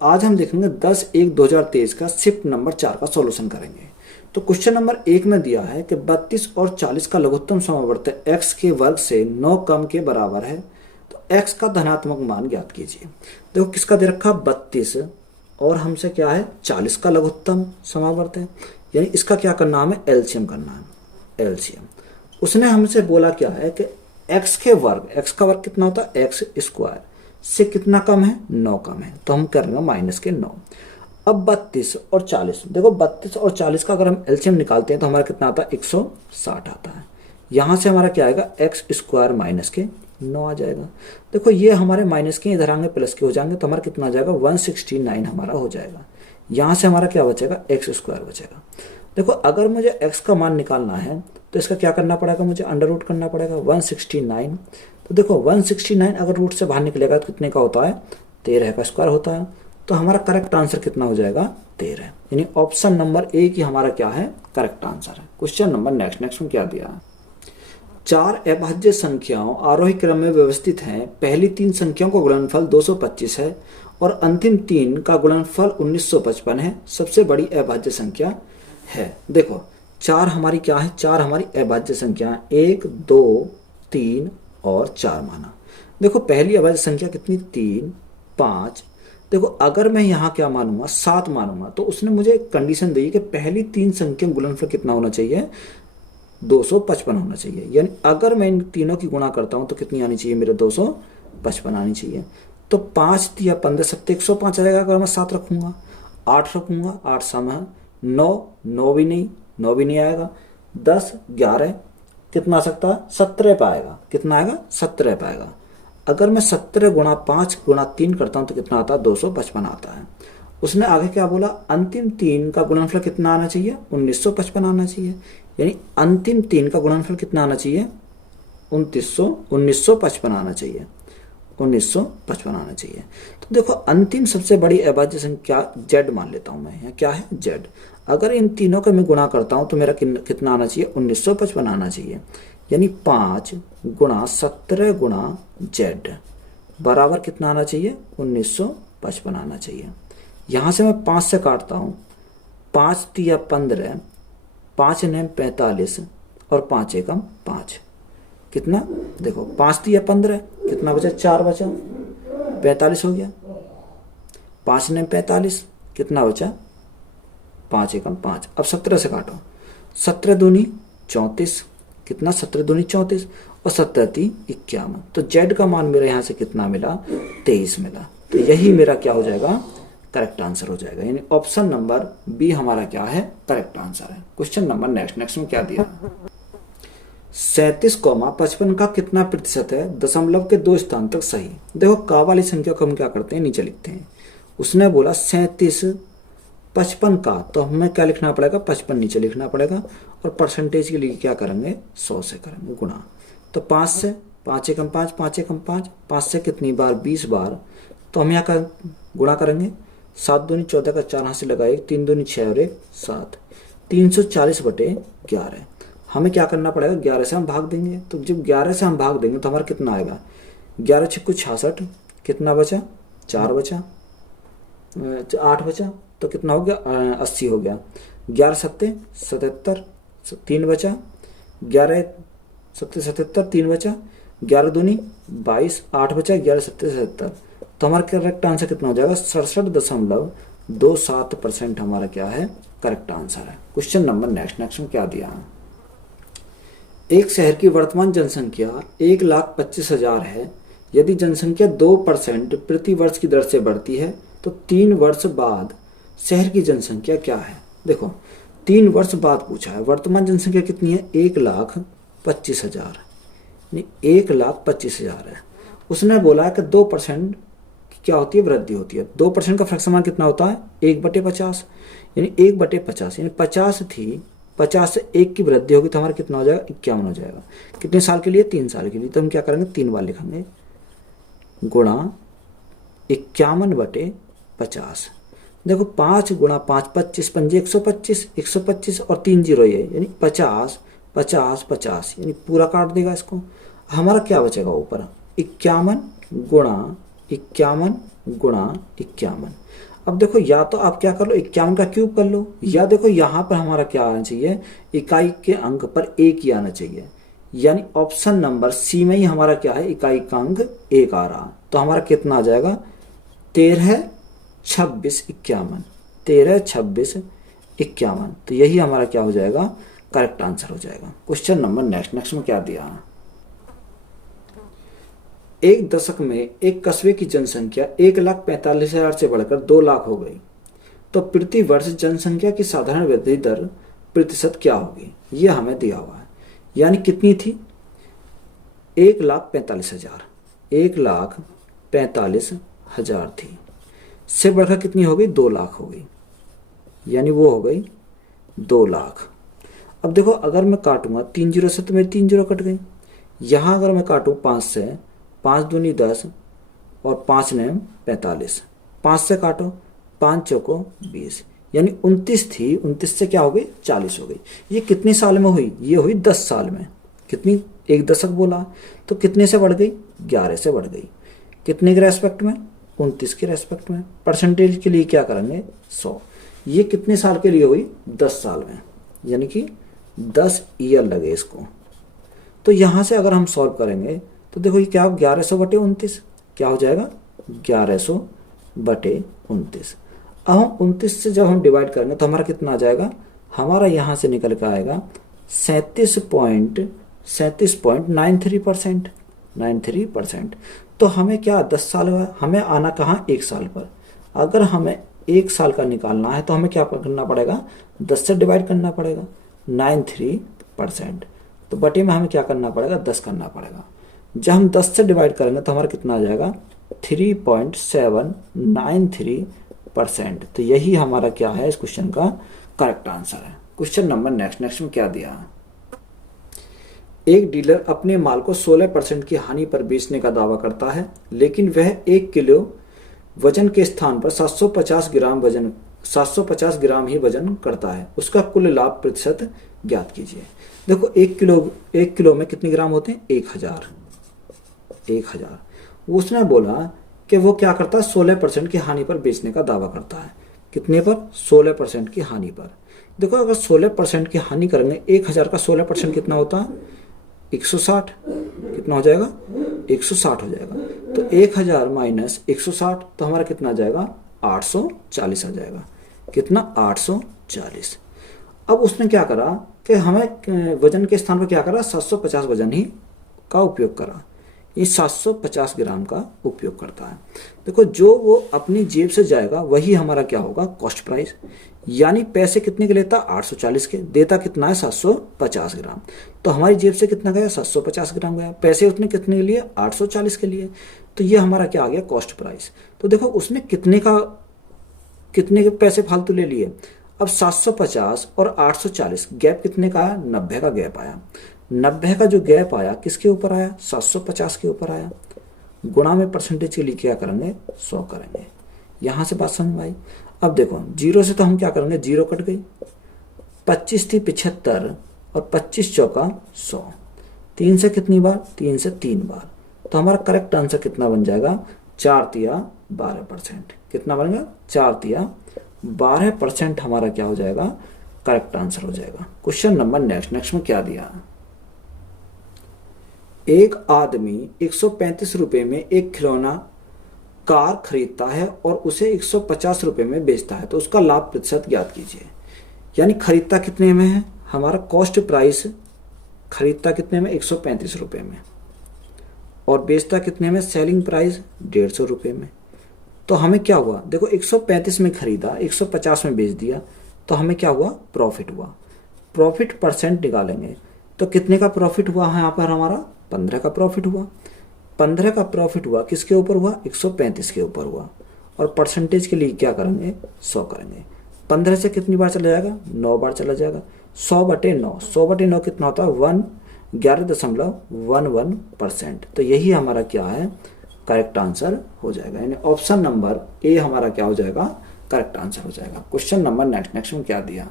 आज हम देखेंगे 10/1/2023 का शिफ्ट नंबर 4 का सॉल्यूशन करेंगे। तो क्वेश्चन नंबर 1 में दिया है कि 32 और 40 का लघुत्तम समावर्त x के वर्ग से 9 कम के बराबर है, तो x का धनात्मक मान ज्ञात कीजिए। देखो किसका दे रखा 32 और हमसे क्या है 40 का लघुत्तम समावर्त है, यानी इसका क्या करना हमें एलसीएम करना है। एलसीएम उसने हमसे बोला क्या है कि x के वर्ग, x का वर्ग कितना होता है एक्स स्क्वायर से कितना कम है 9 कम है, तो हम करेंगे माइनस के 9। अब 32 और 40, देखो 32 और 40 का अगर हम एलसीएम निकालते हैं तो हमारा कितना आता है 160 आता है। यहाँ से हमारा क्या आएगा एक्स स्क्वायर माइनस के 9 आ जाएगा। देखो ये हमारे माइनस के इधर आएंगे प्लस के हो जाएंगे, तो हमारा कितना आ जाएगा 169 हमारा हो जाएगा। यहाँ से हमारा क्या बचेगा एक्स स्क्वायर बचेगा। देखो अगर मुझे x का मान निकालना है तो इसका क्या करना पड़ेगा, मुझे अंडर रूट करना पड़ेगा 169। तो देखो 169 अगर रूट से बाहर निकलेगा तो कितने का होता है 13 का स्क्वायर होता है। तो हमारा करेक्ट आंसर कितना हो जाएगा 13, यानी ऑप्शन नंबर ए की हमारा क्या है करेक्ट आंसर है। क्वेश्चन नंबर नेक्स्ट में क्या दिया है, 4 अभाज्य संख्याओं आरोही क्रम में व्यवस्थित हैं। पहली 3 संख्याओं का गुणनफल 225 है और अंतिम 3 का गुणनफल 1955 है। सबसे बड़ी अभाज्य संख्या है। देखो 4 हमारी क्या है, 4 हमारी अभाज्य संख्या है, 1 2 3 और 4 माना। देखो पहली अभाज्य संख्या कितनी 3 5। देखो अगर मैं यहाँ क्या मानूंगा 7 मानूंगा तो उसने मुझे कंडीशन दी कि पहली 3 संख्या गुणनफल कितना होना चाहिए 255 होना चाहिए। यानी अगर मैं इन तीनों की गुणा करता हूं तो कितनी आनी चाहिए मेरे 255 आनी चाहिए। तो 5 या 15 सत्ते 105 आ जाएगा। अगर मैं 7 रखूंगा 8 रखूंगा 8 समय 9 9 भी नहीं 9 भी नहीं आएगा। 10 11 कितना आ सकता है 17 पाएगा। कितना आएगा 17 पाएगा। अगर मैं 17 गुणा 5 गुणा 3 करता हूं तो कितना आता है 255 आता है। उसने आगे क्या बोला अंतिम 3 का गुणनफल कितना आना चाहिए 1955 आना चाहिए। यानी अंतिम 3 का गुणनफल कितना आना चाहिए 1955 आना चाहिए। 1955 आना चाहिए। तो देखो अंतिम सबसे बड़ी अभाज्य संख्या z मान लेता हूं मैं, यहाँ क्या है z। अगर इन तीनों का मैं गुणा करता हूं तो मेरा कितना आना चाहिए 1955 आना चाहिए। यानी 5 गुणा 17 गुणा z बराबर कितना आना चाहिए 1955 आना चाहिए। यहां से मैं 5 से काटता हूं, 5 तिया 15, 5 9 45 और 5 एकम 5 कितना। देखो 5 तिया 15 कितना बचा 4 बचा 45 हो गया। 5 9 45 कितना बचा 5 एकम 5। अब 17 से काटो 17 दूनी 34 कितना 17 दूनी 34 और 17 ती 51। तो z का मान मेरा यहाँ से कितना मिला 23 मिला। तो यही मेरा क्या हो जाएगा करेक्ट आंसर हो जाएगा। यानी ऑप्शन नंबर बी हमारा क्या है करेक्ट आंसर है। क्वेश्चन नंबर नेक्स्ट में क्या दिया 37,55 का कितना प्रतिशत है दशमलव के 2 स्थान तक सही। देखो का वाली संख्या को हम क्या करते हैं नीचे लिखते हैं। उसने बोला 37 55 का, तो हमें क्या लिखना पड़ेगा 55 नीचे लिखना पड़ेगा और परसेंटेज के लिए क्या करेंगे 100 से करेंगे गुणा। तो 5 से 5 एकम 5 5 एकम 5 5 से कितनी बार 20 बार, तो हम यहाँ का गुणा करेंगे। 7 दूनी 14 का 4 हाथ से लगाए 3 दूनी 6 और 1 7 340/11। हमें क्या करना पड़ेगा 11 से हम भाग देंगे। तो जब 11 से हम भाग देंगे तो हमारा कितना आएगा 11 छक्कू 66 कितना बचा 4 बचा 8 बचा तो कितना हो गया 80 हो गया। 11 सत्ते 77 3 बचा 11 सत्ते 77 3 बचा 11 दूनी 22 8 बचा 11 सत्ते 77। तो हमारा करेक्ट आंसर कितना हो जाएगा 67.27% हमारा क्या है करेक्ट आंसर है। क्वेश्चन नंबर नेक्स्ट में क्या दिया है, एक शहर की वर्तमान जनसंख्या 1,25,000 है। यदि जनसंख्या 2% प्रति वर्ष की दर से बढ़ती है तो 3 वर्ष बाद शहर की जनसंख्या क्या है। देखो 3 वर्ष बाद पूछा है, वर्तमान जनसंख्या कितनी है 1,25,000 यानी 1,25,000 है। उसने बोला कि 2% क्या होती है वृद्धि होती है। 2% का फ्रैक्शन कितना होता है 1/50 यानी 1/50 यानी 50 थी 50 से 1 की वृद्धि होगी तो हमारा कितना हो जाएगा 51 हो जाएगा। कितने साल के लिए 3 साल के लिए। तो हम क्या करेंगे 3 बार लिखेंगे गुणा 51/50। देखो 5 गुणा 5 25 पंजे 125 125 और 3 जीरो ये यानी 50 50 50 यानी पूरा काट देगा इसको। हमारा क्या बचेगा ऊपर 51 गुणा 51 गुणा 51। अब देखो या तो आप क्या कर लो 51 का क्यूब कर लो, या देखो यहाँ पर हमारा क्या आना चाहिए, इकाई के अंक पर एक ही आना चाहिए। यानी ऑप्शन नंबर सी में ही हमारा क्या है, इकाई का अंक एक आ रहा। तो हमारा कितना आ जाएगा, 13, 26, 51, 13, 26, 51। तो यही हमारा क्या हो जाएगा, करेक्ट आंसर हो जाएगा। क्वेश्चन नंबर नेक्स्ट में क्या दिया, एक दशक में एक कस्बे की जनसंख्या 1,45,000 से बढ़कर 2 लाख हो गई, तो प्रति वर्ष जनसंख्या की साधारण वृद्धि दर प्रतिशत क्या होगी, यह हमें दिया हुआ है। यानी कितनी थी, 1,45,000, 1,45,000 थी, से बढ़कर कितनी हो गई, 2 लाख हो गई, यानी वो हो गई 2 लाख। अब देखो अगर मैं काटूंगा 3 जीरो से तो मेरी 3 जीरो कट गई। यहाँ अगर मैं काटूँ 5 से, 5 दूनी 10 और 5 ने 45, 5 से काटो, 5 चौको 20, यानी 29 थी, 29 से क्या हो गई, 40 हो गई। ये कितने साल में हुई, ये हुई 10 साल में। कितनी, एक दशक बोला तो कितने से बढ़ गई, 11 से बढ़ गई। कितने के रेस्पेक्ट में, 29 के रेस्पेक्ट में। परसेंटेज के लिए क्या करेंगे, 100। ये कितने साल के लिए हुई, 10 साल में, यानी कि 10 ईयर लगे इसको। तो यहाँ से अगर हम सॉल्व करेंगे तो देखो ये क्या हो, 1100 बटे 29 क्या हो जाएगा, 1100 बटे 29। अब हम 29 से जब हम डिवाइड करेंगे तो हमारा कितना आ जाएगा, हमारा यहाँ से निकल कर आएगा 37.93%, 93%। तो हमें क्या 10 साल हुआ, हमें आना कहाँ, 1 साल पर। अगर हमें 1 साल का निकालना है तो हमें क्या करना पड़ेगा, 10 से डिवाइड करना पड़ेगा, 93%। तो बटे में हमें क्या करना पड़ेगा, 10 करना पड़ेगा। जब हम 10 से डिवाइड करेंगे तो हमारा कितना आ जाएगा, 3.793%। तो यही हमारा क्या है, इस क्वेश्चन का करेक्ट आंसर है। क्वेश्चन नंबर नेक्स्ट में क्या दिया, एक डीलर अपने माल को 16% की हानि पर बेचने का दावा करता है, लेकिन वह 1 किलो वजन के स्थान पर 750 ग्राम ही वजन करता है। उसका कुल लाभ प्रतिशत ज्ञात कीजिए। देखो 1 किलो में कितने ग्राम होते हैं, 1000। उसने बोला कि वो क्या करता है, 16% की हानि पर बेचने का दावा करता है। कितने पर, 16% की हानि पर। देखो अगर 16% की हानि करेंगे, 1000 का 16% कितना होता है, 160। कितना हो जाएगा, 160 हो जाएगा। तो 1000 माइनस 160 तो हमारा कितना आ जाएगा, 840 आ जाएगा। कितना, 840। अब उसने क्या करा कि हमें वजन के स्थान पर क्या करा, 750 वजन ही का उपयोग करा। ये 750 ग्राम का उपयोग करता है। देखो जो वो अपनी जेब से जाएगा वही हमारा क्या होगा, कॉस्ट प्राइस। यानी पैसे कितने के लेता, 840 के, देता कितना है, 750 ग्राम। तो हमारी जेब से कितना गया, 750 ग्राम गया। पैसे उसने कितने के लिए, 840 के लिए। तो ये हमारा क्या आ गया, कॉस्ट प्राइस। तो देखो उसने कितने के पैसे फालतू ले लिए। अब 750 और 840 गैप कितने का आया, 90 का गैप आया। 90 का जो गैप आया किसके ऊपर आया, 750 के ऊपर आया। गुणा में परसेंटेज के लिए क्या करेंगे, 100 करेंगे। यहां से बात समझ में आई। अब देखो जीरो से तो हम क्या करेंगे, जीरो कट गई। 25 थी 75 और 25 चौका 100। 3 से कितनी बार, 3 से 3 बार। तो हमारा करेक्ट आंसर कितना बन जाएगा, 4 तिया 12%। कितना बनेगा, 4 तिया 12% हमारा क्या हो जाएगा, करेक्ट आंसर हो जाएगा। क्वेश्चन नंबर नेक्स्ट में क्या दिया, एक आदमी 135 रुपए में एक खिलौना कार खरीदता है और उसे 150 रुपए में बेचता है, तो उसका लाभ प्रतिशत ज्ञात कीजिए। यानी खरीदता कितने में है, हमारा कॉस्ट प्राइस खरीदता कितने में, 135 रुपए में, और बेचता कितने में, सेलिंग प्राइस 150 रुपए में। तो हमें क्या हुआ, देखो 135 में खरीदा, 150 में बेच दिया, तो हमें क्या हुआ, प्रॉफिट हुआ। प्रॉफिट परसेंट निकालेंगे तो कितने का प्रॉफिट हुआ है यहाँ पर, हमारा 15 का प्रॉफिट हुआ। 15 का प्रॉफिट हुआ किसके ऊपर हुआ, 135 के ऊपर हुआ। और परसेंटेज के लिए क्या करेंगे, 100 करेंगे। 15 से कितनी बार चला जाएगा, 9 बार चला जाएगा। 100 बटे 9, 100 बटे 9 कितना होता है, 11.11%। तो यही हमारा क्या है, करेक्ट आंसर हो जाएगा। यानी ऑप्शन नंबर ए हमारा क्या हो जाएगा, करेक्ट आंसर हो जाएगा। क्वेश्चन नंबर नेक्स्ट में क्या दिया,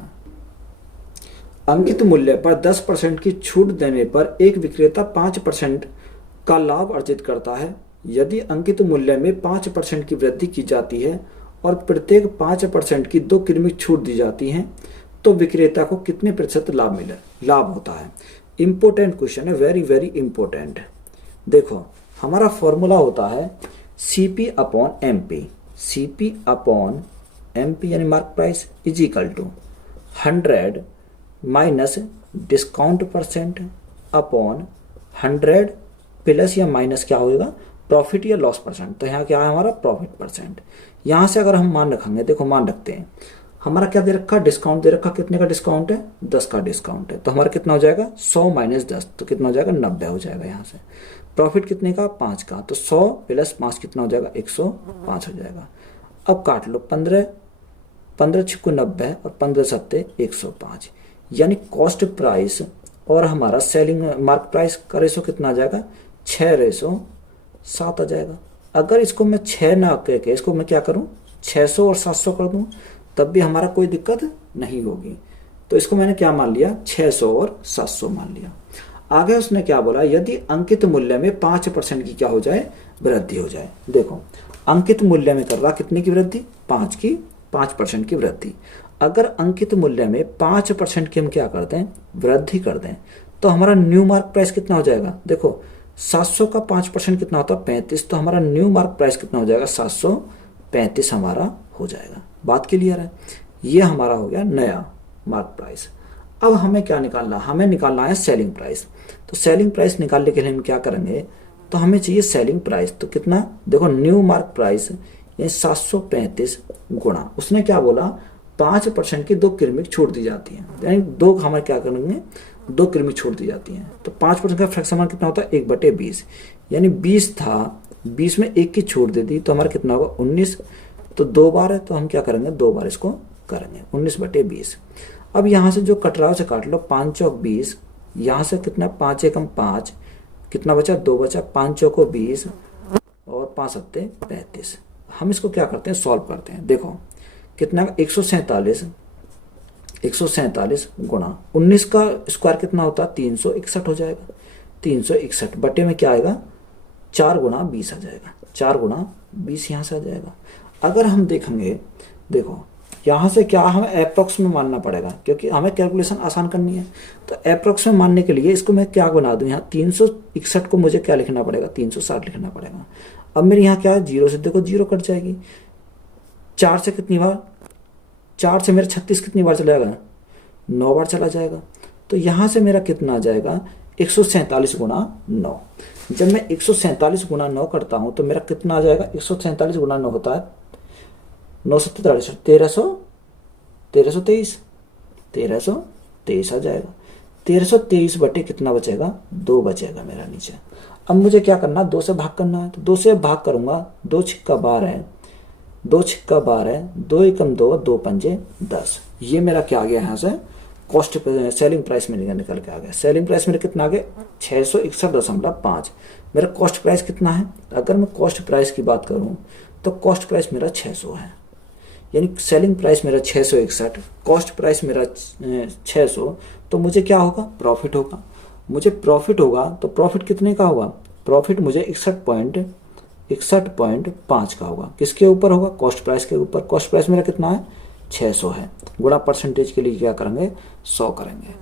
अंकित मूल्य पर 10% की छूट देने पर एक विक्रेता 5% का लाभ अर्जित करता है। यदि अंकित मूल्य में 5% की वृद्धि की जाती है और प्रत्येक 5% की 2 क्रमिक छूट दी जाती है तो विक्रेता को कितने प्रतिशत लाभ होता है। इंपॉर्टेंट क्वेश्चन है, वेरी वेरी इंपॉर्टेंट। देखो हमारा फॉर्मूला होता है CP upon MP। CP upon MP यानी mark price is equal to 100 minus discount percent upon 100 plus या माइनस क्या होगा, प्रॉफिट या लॉस परसेंट। तो यहाँ क्या है हमारा प्रॉफिट परसेंट। यहाँ से अगर हम मान रखेंगे, देखो मान रखते हैं, हमारा क्या दे रखा, डिस्काउंट दे रखा, कितने का डिस्काउंट है, 10 का डिस्काउंट है। तो हमारा कितना हो जाएगा 100 माइनस 10, तो कितना हो जाएगा 90 हो जाएगा। यहाँ से प्रॉफिट कितने का 5 का, तो 100 प्लस 5 कितना हो जाएगा 105 हो जाएगा। अब काट लो 15 15 छिक्को 90 और 15 सत्ते 105, यानी कॉस्ट प्राइस और हमारा सेलिंग मार्क प्राइस का रेशो कितना आ जाएगा 6:7 आ जाएगा। अगर इसको मैं 6 ना कह के इसको मैं क्या करूं 600 और 700 कर दूं तब भी हमारा कोई दिक्कत नहीं होगी। तो इसको मैंने क्या मान लिया 600 और 700 मान लिया। आगे उसने क्या बोला, यदि अंकित मूल्य में 5% की क्या हो जाए, वृद्धि हो जाए। देखो अंकित मूल्य में कर रहा कितने की वृद्धि, 5% की वृद्धि। अगर अंकित मूल्य में 5% की हम क्या कर दें, वृद्धि कर दें, तो हमारा न्यू मार्क प्राइस कितना हो जाएगा। देखो 700 का 5% कितना होता है 35, तो हमारा न्यू मार्क प्राइस कितना हो जाएगा 735 हमारा हो जाएगा। बात क्लियर है। ये हमारा हो गया नया मार्क प्राइस। अब हमें क्या निकालना, हमें निकालना है सेलिंग प्राइस। तो सेलिंग प्राइस निकालने के लिए हम क्या करेंगे, तो हमें चाहिए सेलिंग प्राइस। तो कितना, देखो न्यू मार्क प्राइस ये 735 गुणा, उसने क्या बोला 5% की 2 क्रमिक छूट दी जाती है, यानी 2 हमें क्या करेंगे 2 क्रमिक छूट दी जाती है। तो 5% का फ्रैक्शन कितना होता है 1/20, यानी 20 था 20 में 1 की छूट दे दी तो हमारा कितना होगा 19। तो 2 बार है तो हम क्या करेंगे 2 बार इसको करेंगे 19/20। अब यहाँ से जो कट रहा है उसे काट लो, 5 चौक 20, यहाँ से कितना 5 एकम 5, कितना बचा 2 बचा, 5 चौको 20 और 5 सत्ते 35। हम इसको क्या करते हैं सॉल्व करते हैं। देखो कितना 147 गुणा 19 का स्क्वायर कितना होता है 361 हो जाएगा। 361 बटे में क्या आएगा 4 गुणा 20 आ जाएगा। 4 गुणा 20 यहाँ से आ जाएगा। अगर हम देखेंगे, देखो यहाँ से क्या हमें एप्रोक्स में मानना पड़ेगा क्योंकि हमें कैलकुलेशन आसान करनी है। तो एप्रोक्स में मानने के लिए इसको मैं क्या बना दूं, यहाँ 361 को मुझे क्या लिखना पड़ेगा 360 लिखना पड़ेगा। अब मेरे यहाँ क्या है 0 से, देखो 0 कट जाएगी। 4 से कितनी बार, 4 से मेरा 36 कितनी बार चला जाएगा 9 बार चला जाएगा। तो यहाँ से मेरा कितना आ जाएगा 147 गुणा 9। जब मैं 147 गुणा 9 करता हूँ तो मेरा कितना आ जाएगा 147 गुणा 9 होता है 9 7 1323 आ जाएगा। 1323 बटे कितना बचेगा 2 बचेगा मेरा नीचे। अब मुझे क्या करना 2 से भाग करना है, तो 2 से भाग करूंगा, 2 छिक्का 12 है, 2 छिक्का 12, 2 एकम 2, 2 पंजे 10। ये मेरा क्या आ गया यहाँ से कॉस्ट सेलिंग प्राइस में निकल के आ गया। सेलिंग प्राइस मेरा कितना आ गया 661.5। मेरा कॉस्ट प्राइस कितना है, अगर मैं कॉस्ट प्राइस की बात करूं तो कॉस्ट प्राइस मेरा 600 है, यानी सेलिंग प्राइस मेरा 661, कॉस्ट प्राइस मेरा 600। तो मुझे क्या होगा प्रॉफिट होगा। मुझे प्रॉफिट होगा तो प्रॉफिट कितने का होगा, प्रॉफिट मुझे 61.5 का होगा। किसके ऊपर होगा कॉस्ट प्राइस के ऊपर। कॉस्ट प्राइस मेरा कितना है 600 है, गुणा परसेंटेज के लिए क्या करेंगे 100 करेंगे।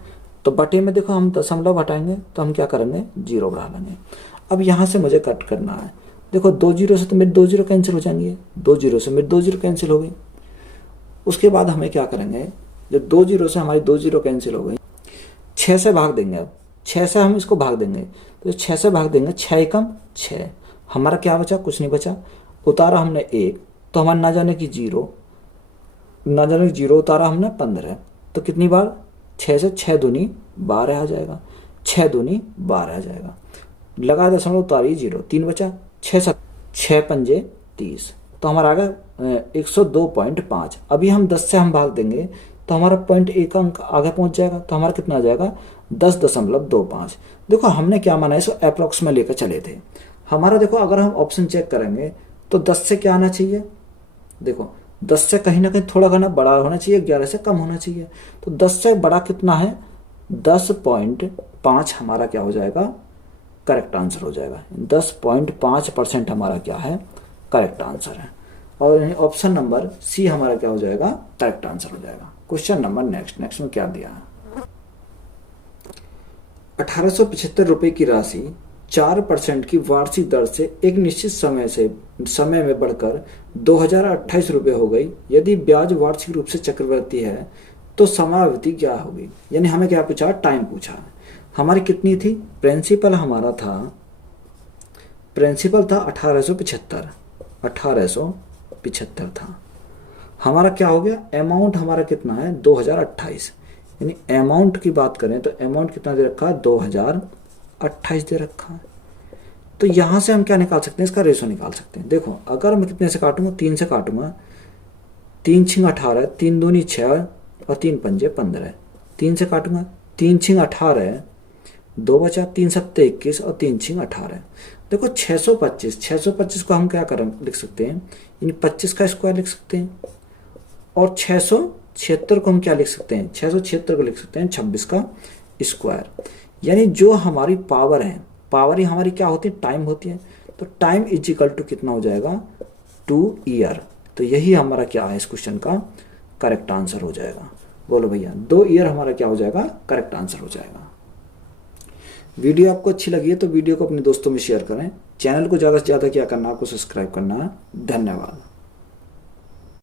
तो बटे में देखो हम दशमलव हटाएंगे तो हम क्या करेंगे 0 बढ़ा लेंगे। अब यहाँ से मुझे कट करना है, देखो 2 0 से तो मेरे 2 0 कैंसिल हो जाएंगे, 2 0 से मेरे 2 0 कैंसिल हो गई। उसके बाद हमें क्या करेंगे, जब 2 0 से हमारी 2 0 कैंसिल हो गई, 6 से भाग देंगे। अब 6 से हम इसको भाग देंगे, तो 6 से भाग देंगे 6 एकम 6, हमारा क्या बचा कुछ नहीं बचा। उतारा हमने 1 तो हमारा ना जाने की 0 उतारा हमने 15, तो कितनी बार 6 से 6 दूनी 12 आ जाएगा, 6 दूनी 12 आ जाएगा। लगा दशमलव उतारी 0, 3 बचा, 6 पंजे 30, तो हमारा आ गया 102.5। अभी हम 10 से हम भाग देंगे तो हमारा 0.1 अंक आगे पहुंच जाएगा, तो हमारा कितना आ जाएगा 10.25। देखो हमने क्या माना इसको अप्रोक्स में लेकर चले थे। हमारा देखो अगर हम ऑप्शन चेक करेंगे तो 10 से क्या आना चाहिए, देखो 10 से कहीं ना कहीं थोड़ा घना बड़ा होना चाहिए, 11 से कम होना चाहिए। तो 10 से बड़ा कितना है 10.5 हमारा क्या हो जाएगा करेक्ट आंसर हो जाएगा। 10.5% हमारा क्या है करेक्ट आंसर है। और ऑप्शन नंबर सी हमारा क्या हो जाएगा, करेक्ट आंसर हो जाएगा। क्वेश्चन नंबर नेक्स्ट में क्या दिया है, 1875 रुपए की राशि 4% की वार्षिक दर से एक निश्चित समय में बढ़कर 2028 रुपए हो गई। यदि ब्याज वार्षिक रूप से चक्रवृद्धि है तो समावधि क्या होगी। यानी हमें क्या पूछा, टाइम पूछा। हमारी कितनी थी, प्रिंसिपल हमारा था, प्रिंसिपल था 1875 था। हमारा क्या हो गया, अमाउंट हमारा कितना है 2028। यानी अमाउंट की बात करें तो अमाउंट कितना दे रखा है, 2028 दे रखा है। तो यहां से हम क्या निकाल सकते हैं, इसका रेशो निकाल सकते हैं। देखो अगर मैं कितने से काटूंगा, 3 से काटूंगा, 3 छिंग 18, 3 दूनी 6 और 3 पंजे 15। 3 से काटूंगा, 3 छिंग 18, 2 बचा, 3 सत्ते 21 और 3 छिंग 18। देखो 625 को हम क्या कर लिख सकते हैं, यानी 25 का स्क्वायर लिख सकते हैं। और 676 को हम क्या लिख सकते हैं, 676 को लिख सकते हैं 26 का स्क्वायर। यानी जो हमारी पावर है, पावर ही हमारी क्या होती है, टाइम होती है। तो टाइम इज इक्वल टू कितना हो जाएगा, 2 ईयर। तो यही हमारा क्या है, इस क्वेश्चन का करेक्ट आंसर हो जाएगा। बोलो भैया, 2 ईयर हमारा क्या हो जाएगा, करेक्ट आंसर हो जाएगा। वीडियो आपको अच्छी लगी है तो वीडियो को अपने दोस्तों में शेयर करें। चैनल को ज़्यादा से ज़्यादा क्या करना, आपको सब्सक्राइब करना है। धन्यवाद।